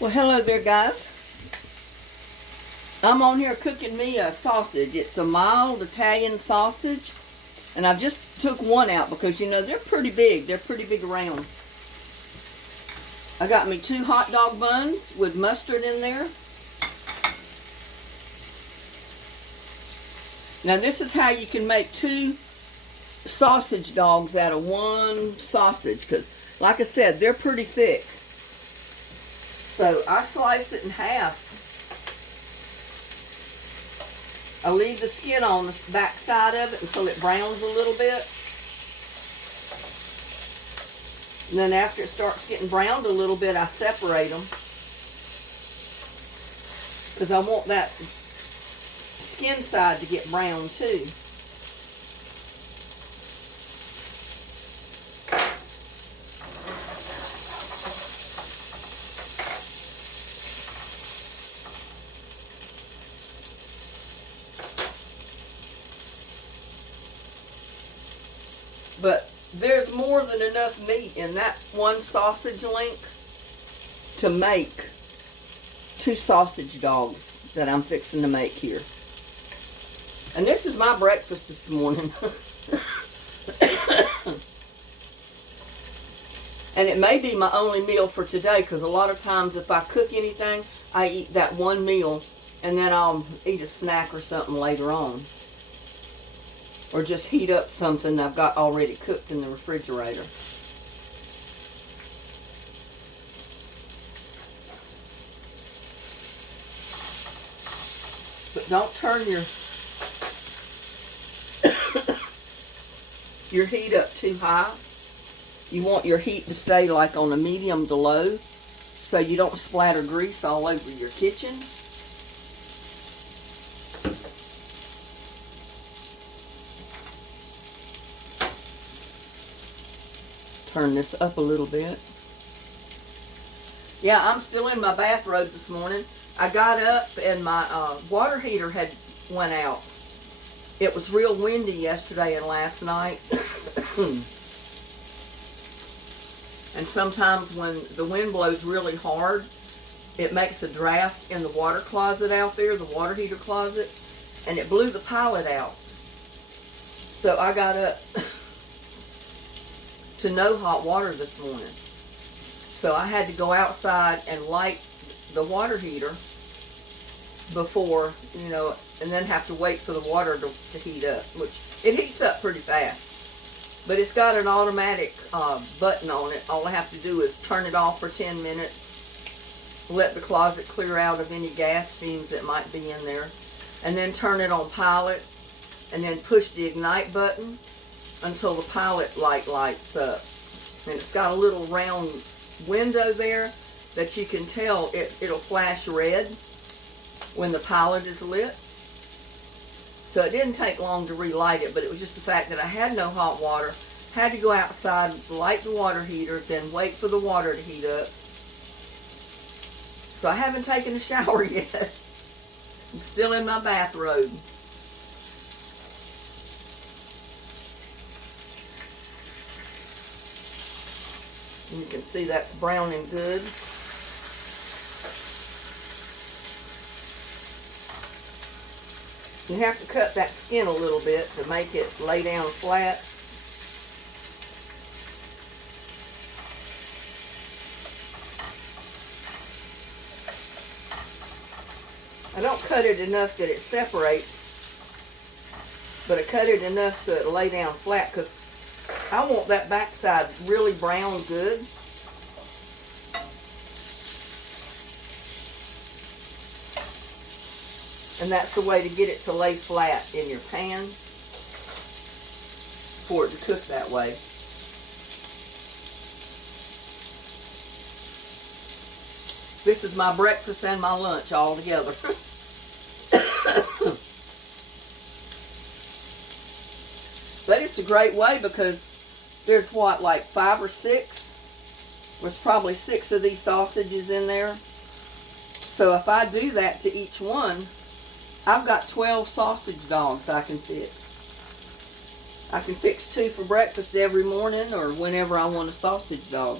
Well, hello there, guys. I'm on here cooking me a sausage. It's a mild Italian sausage, and I just took one out because, you know, they're pretty big. They're pretty big around. I got me 2 hot dog buns with mustard in there. Now, this is how you can make 2 sausage dogs out of 1 sausage, because, like I said, they're pretty thick. So I slice it in half. I leave the skin on the back side of it until it browns a little bit. And then after it starts getting browned a little bit, I separate them. Because I want that skin side to get brown too. But there's more than enough meat in that 1 sausage link to make 2 sausage dogs that I'm fixing to make here. And this is my breakfast this morning. And it may be my only meal for today, because a lot of times if I cook anything, I eat that 1 meal and then I'll eat a snack or something later on. Or just heat up something I've got already cooked in the refrigerator. But don't turn your heat up too high. You want your heat to stay like on a medium to low, so you don't splatter grease all over your kitchen. Turn this up a little bit. Yeah, I'm still in my bathrobe this morning. I got up and my water heater had went out. It was real windy yesterday and last night. And sometimes when the wind blows really hard, it makes a draft in the water closet out there, the water heater closet, and it blew the pilot out. So I got up to no hot water this morning. So I had to go outside and light the water heater before, you know, and then have to wait for the water to heat up, which it heats up pretty fast. But it's got an automatic button on it. All I have to do is turn it off for 10 minutes, let the closet clear out of any gas fumes that might be in there, and then turn it on pilot, and then push the ignite button until the pilot light lights up. And it's got a little round window there that you can tell it'll flash red when the pilot is lit. So it didn't take long to relight it, but it was just the fact that I had no hot water, had to go outside, light the water heater, then wait for the water to heat up. So I haven't taken a shower yet. I'm still in my bathrobe. You can see that's browning good. You have to cut that skin a little bit to make it lay down flat. I don't cut it enough that it separates, but I cut it enough so it'll lay down flat, because I want that backside really brown good. And that's the way to get it to lay flat in your pan for it to cook that way. This is my breakfast and my lunch all together. But it's a great way because there's what, like 5 or 6? There's probably 6 of these sausages in there. So if I do that to each one, I've got 12 sausage dogs I can fix. I can fix 2 for breakfast every morning or whenever I want a sausage dog.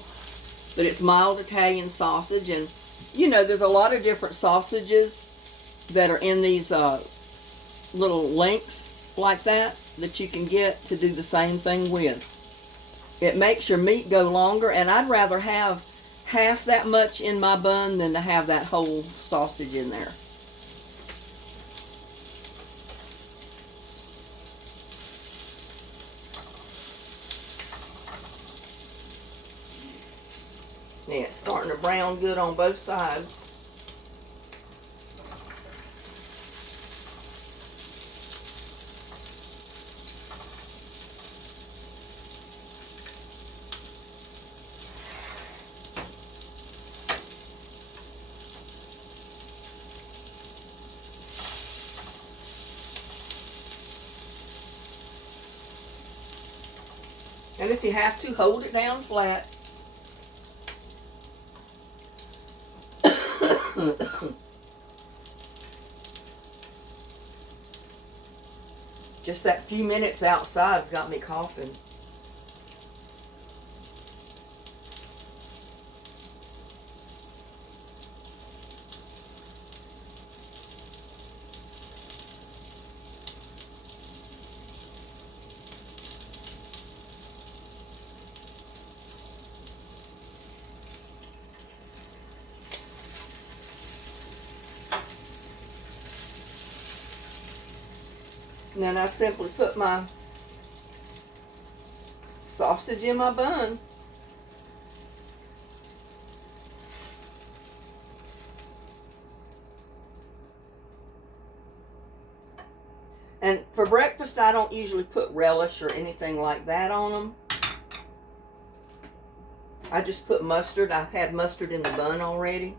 but it's mild Italian sausage. And you know, there's a lot of different sausages that are in these little links like that you can get to do the same thing with. It makes your meat go longer, and I'd rather have half that much in my bun than to have that whole sausage in there. Yeah, it's starting to brown good on both sides. And if you have to, hold it down flat. Just that few minutes outside's got me coughing. And then I simply put my sausage in my bun. And for breakfast, I don't usually put relish or anything like that on them. I just put mustard. I've had mustard in the bun already.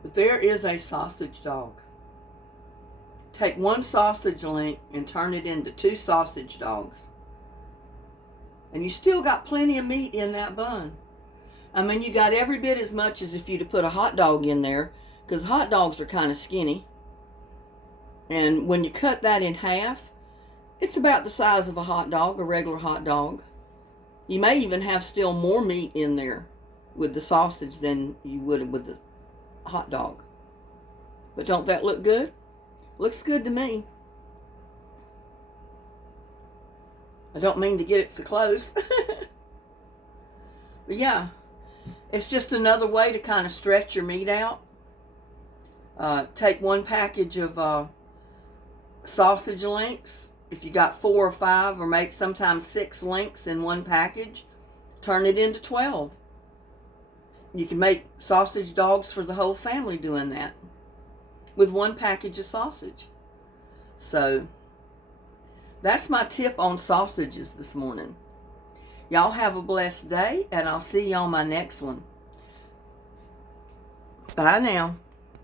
But there is a sausage dog. Take one sausage link and turn it into 2 sausage dogs. And you still got plenty of meat in that bun. I mean, you got every bit as much as if you'd have put a hot dog in there, because hot dogs are kind of skinny. And when you cut that in half, it's about the size of a hot dog, a regular hot dog. You may even have still more meat in there with the sausage than you would with the hot dog. But don't that look good? Looks good to me. I don't mean to get it so close. But yeah, it's just another way to kind of stretch your meat out. Take one package of sausage links. If you got 4 or 5 or make sometimes 6 links in one package, turn it into 12. You can make sausage dogs for the whole family doing that with one package of sausage. So that's my tip on sausages this morning. Y'all have a blessed day, and I'll see you on my next one. Bye now.